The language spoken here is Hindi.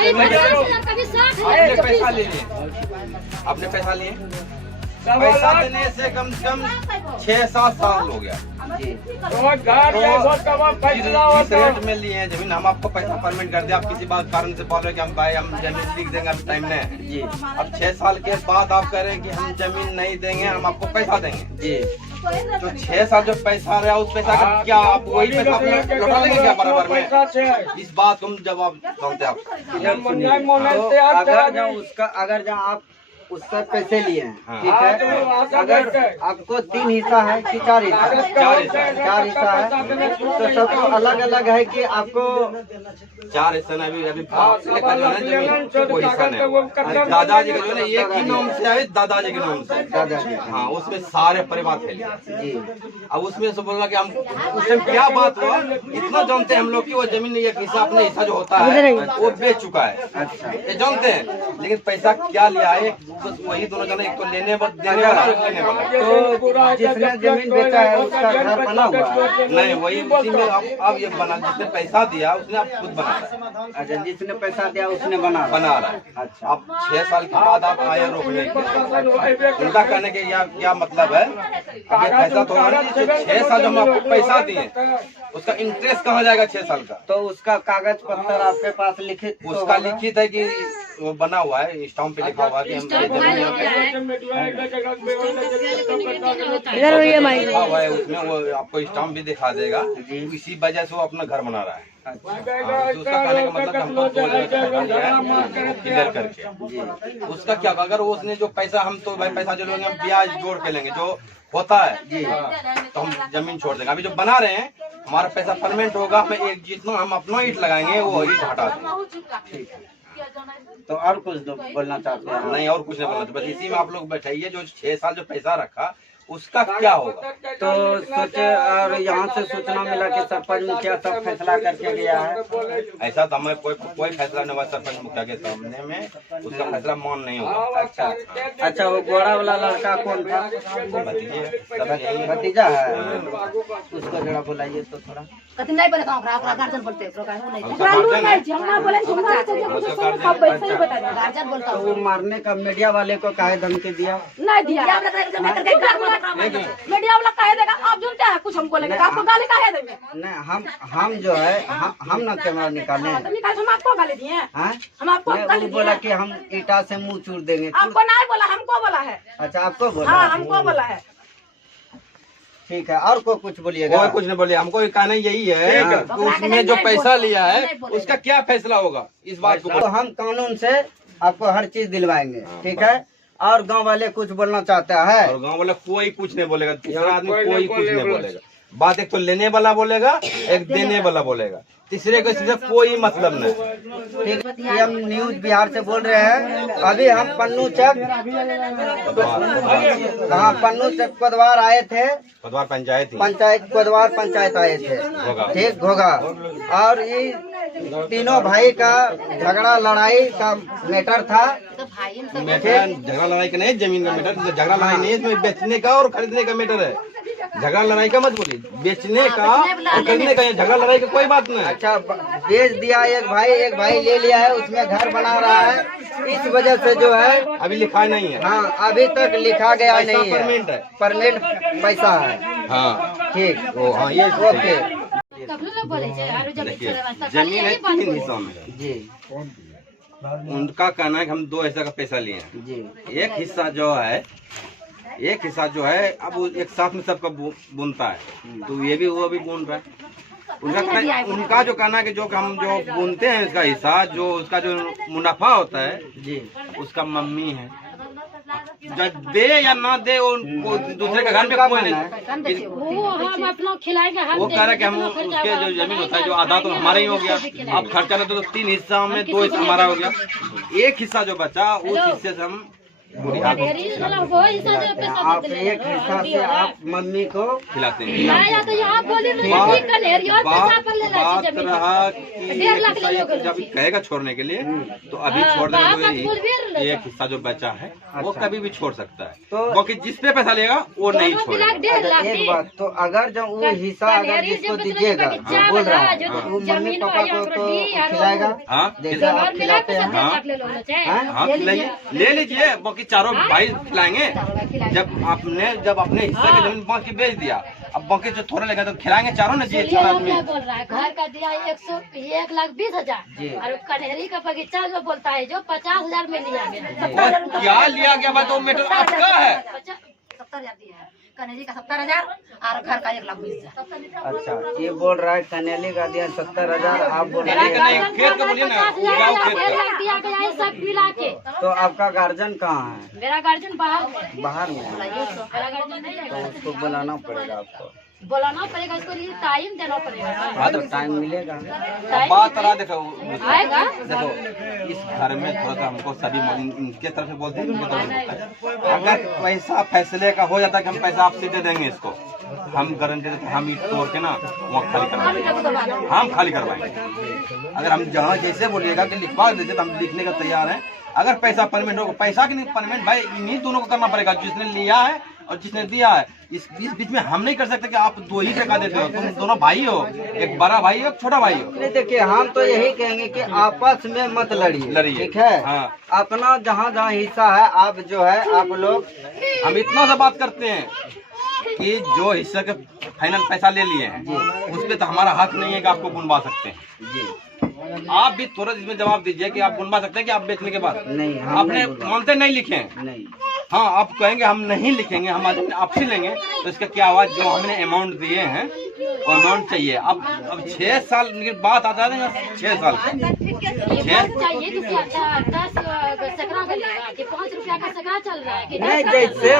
आपने पैसा ले लिए, आपने पैसा लिए, पैसा देने से कम 6-7 साल हो गया। जिस रेट में लिए हैं जमीन, हम आपको पैसा परमिट कर दिया, आप किसी बात कारण से बोल रहे कि हम भाई हम जमीन लिख देंगे, अभी टाइम नहीं है जी। अब 6 साल के बाद आप कह रहे हैं कि हम जमीन नहीं देंगे, हम आपको पैसा देंगे जी। तो 6 साल जो पैसा रहा उस पैसा का क्या आप वही पैसा लौटा लेंगे क्या बराबर में? इस बात को हम जवाब मांगते हैं आप। अगर जहाँ आप उसका पैसे लिए हैं, ठीक है, अगर आपको 3 हिस्सा है कि 4 हिस्सा है? 4 हिस्सा है, तो सब तो अलग अलग है कि आपको 4 हिस्सा नहीं, अभी कोई हिस्सा नहीं। दादाजी का जो है एक ही नाम से है, दादाजी के नाम से, दादाजी। हाँ, उसमें सारे परिवार फैले जी। अब उसमें से बोला कि हम उस टाइम क्या बात हुआ, इतना जानते हैं हम लोग कि वो जमीन एक हिस्सा अपने हिस्सा जो होता है वो बेच चुका है, अच्छा ये जानते हैं। लेकिन पैसा क्या लिया है, बस वही दोनों जने, एक तो देने वाला और लेने वाला। तो जिसने जमीन बेचा है उसका घर बना हुआ है? नहीं, वही उसी में अब ये बना, जिसने पैसा दिया उसने अब खुद बना रहा है। अच्छा, जिसने पैसा दिया उसने बना रहा है। अच्छा, अब 6 साल के बाद आप आए रोकने के, उनका कहने के क्या मतलब है? अब ये पैसा तो हमारा 6 साल जो हम आपको पैसा दिए, उसका इंटरेस्ट कहाँ जाएगा 6 साल का? तो उसका कागज पत्तर आपके पास लिखित? उसका लिखित है कि वो बना हुआ है, स्टाम्प पे लिखा हुआ है कि हम लिखा हुआ है, उसमें वो आपको स्टाम्प भी दिखा देगा। इसी वजह से वो अपना घर बना रहा है। उसका कहने का मतलब हमको 2 जगह क्लियर करके उसका क्या, अगर उसने जो पैसा, हम तो भाई पैसा जो लोगे हम ब्याज जोड़ के लेंगे जो होता है जी, तो हम जमीन छोड़ देंगे। अभी जो बना रहे हैं हमारा पैसा परमानेंट होगा, हमें एक जितना हम अपना ईंट लगाएंगे वो ईंट हटा देंगे। तो और कुछ बोलना चाहते हैं? नहीं, और कुछ नहीं बोलना, बस इसी में आप लोग बैठाइए। जो 6 साल जो पैसा रखा उसका क्या होगा? तो सोचे, और यहाँ से सूचना मिला कि सरपंच मुखिया सब फैसला करके गया है। ऐसा तो हमें कोई फैसला नहीं हुआ सरपंच मुखिया के सामने में, उसका फैसला मान नहीं हुआ। अच्छा, वो गोरा वाला लड़का कौन था? भतीजा है, उसको जरा बुलाइए तो थोड़ा। नहीं बोलता हूँ, गार्जियन बोलते हैं, गार्जियन बोलता हूँ। वो मारने का मीडिया वाले को काहे धमकी दिया? नहीं दिया, मीडिया वाला कहे देगा, आप जानते हैं कुछ हमको लगेगा, आपको गाली काहे देंगे? नहीं, हम जो है हम ना कैमरा निकाले, हम आपको गाली दिए? हम आपको गाली बोला कि हम ईटा से मुंह चूर देंगे। आपको नहीं बोला, हमको बोला है। अच्छा, आपको बोला? हाँ, हमको बोला है। ठीक है, और को कुछ बोलिएगा? कोई कुछ नहीं बोलिए, हमको कहना यही है कि उसने जो पैसा लिया है उसका क्या फैसला होगा इस बात को। तो हम कानून से आपको हर चीज दिलवाएंगे, ठीक है? और गांव वाले कुछ बोलना चाहता है? और गांव वाला कोई कुछ नहीं बोलेगा, तीसरा आदमी कोई कुछ नहीं बोलेगा। बात एक तो लेने वाला बोलेगा, एक देने वाला बोलेगा, तीसरे को इससे कोई मतलब नहीं। ठीक, हम न्यूज बिहार से बोल रहे हैं। अभी हम पन्नू चक, हाँ, पन्नू चक कोतवार आए थे, कोतवार पंचायत कोतवार पंचायत आए थे, ठीक, घोगा। और ये तीनों भाई का झगड़ा लड़ाई का मैटर था। झगड़ा लड़ाई का नहीं, जमीन का मैटर, झगड़ा लड़ाई नहीं है, इसमें बेचने का और खरीदने का मैटर है। झगड़ा लड़ाई का मत बोलिए, बेचने का और खरीदने का, झगड़ा लड़ाई का कोई बात नहीं। अच्छा, बेच दिया एक भाई ले लिया है, उसमें घर बना रहा है, इस वजह से जो है अभी लिखा नहीं है। हाँ, अभी तक लिखा गया नहीं है, परमानेंट पैसा है। हाँ, ठीक, हाँ, ये ओके। जमीन है 3 हिस्सों में जी। उनका कहना है कि हम 2 हिस्सा का पैसा लिए हैं जी। एक हिस्सा जो है अब वो एक साथ में सबका बुनता है, तो ये भी वो भी बुन रहा है। उनका जो कहना है कि जो हम जो बुनते हैं इसका हिस्सा, जो उसका जो मुनाफा होता है जी, उसका मम्मी है। जब दे या ना दे वो दूसरे के घर में कोई नहीं, वो कह रहा है कि हम उसके जो जमीन होता है जो आधा तो हमारा ही हो गया। अब खर्चा ना तो 3 हिस्सा में 2 हिस्सा हमारा हो गया। एक हिस्सा जो बचा उस हिस्से से हम बुढ़िया को आप एक हिस्सा से आप मम्मी को खिलाते हैं। बात रहा कि जब कहेगा छोड़ने के लिए तो अभी छोड़ देगा, तो एक हिस्सा जो बचा है वो कभी भी छोड़ सकता है, तो क्योंकि जिस पे पैसा लेगा वो नहीं छोड़ेगा। एक बात तो अगर जब वो हिस्सा अगर जिसको दीजिएगा बोल रहा है तो वो मम्मी पापा को तो खिलाएगा। हाँ जैसे आप खिलाते हैं। हाँ खिलाइए, ले लीजिए, बाकी चारों भाई खिलाएंगे। जब अपने हिस्से की जमीन बाकी बेच दिया, अब बाकी जो थोड़ा लगा तो खिलाएंगे चारों ने जी। चार आदमी बोल रहा है घर का दिया 1,20,000 और कन्हेरी का बगीचा जो बोलता है जो 50,000 में लिया गया। क्या लिया गया भाई, तो मैटर आपका है। 70,000 दिया है, कन्हेरी का 70,000 और घर का 1,20,000। अच्छा, ये बोल रहा है कनेली का दिया 70,000, आप बोल रहे नहीं, हैं खेत का बोलिए ना, उपजाऊ खेत का। दिया गया है सब मिला के। तो आपका गार्जियन कहाँ है? मेरा गार्जियन बाहर में। बाहर में है। मेरा गार्जियन नहीं तो है। उसको बुलाना पड़ेगा आपको। बुलाना पड़ेगा, इसको लिए टाइम देना पड़ेगा। हाँ तो टाइम मिलेगा। बात रहा, देखो आएगा। देखो इस घर में थोड़ा सा हमको सभी इनके तरफ से बोलते हैं, इनके तरफ से बोलते हैं। अगर पैसा फैसले का हो जाता है कि हम पैसा आपसे दे देंगे इसको, हम गारंटी देते हैं, हम ईट तोड़ के ना वहाँ खाली करवाएंगे, हम खाली करवाएंगे। अगर हम जहाँ जैसे बोलिएगा कि लिखवा दीजिए तो हम लिखने का तैयार हैं। अगर पैसा पेमेंट होगा, पैसा की नहीं पेमेंट भाई इन्हीं दोनों को करना पड़ेगा, जिसने लिया है और जिसने दिया है। इस बीच में हम नहीं कर सकते कि आप 2 ही टका देते हो, तुम दोनों भाई हो, एक बड़ा भाई हो एक छोटा भाई हो। नहीं देखिए, हम तो यही कहेंगे कि आपस में मत लड़िए, ठीक है। हाँ। अपना जहाँ जहाँ हिस्सा है आप जो है आप लोग, हम इतना सा बात करते हैं कि जो हिस्सा के फाइनल पैसा ले लिए हैं उस पे तो हमारा हक नहीं है कि आपको बुनवा सकते हैं जी। आप भी थोड़ा इसमें जवाब दीजिए कि आप बुनवा सकते हैं कि आप बेचने के बाद नहीं, हम आपने नहीं बुनवा- मानते नहीं लिखे नहीं। हाँ, आप कहेंगे हम नहीं लिखेंगे, हम आपसे लेंगे, तो इसका क्या आवाज जो हमने अमाउंट दिए हैं वो अमाउंट चाहिए। अब 6 साल की बात आता है ना, 6 साल चाहिए कि 10 सकरा का लेगा कि 5 रुपया का सकरा चल रहा है कि नहीं, जैसे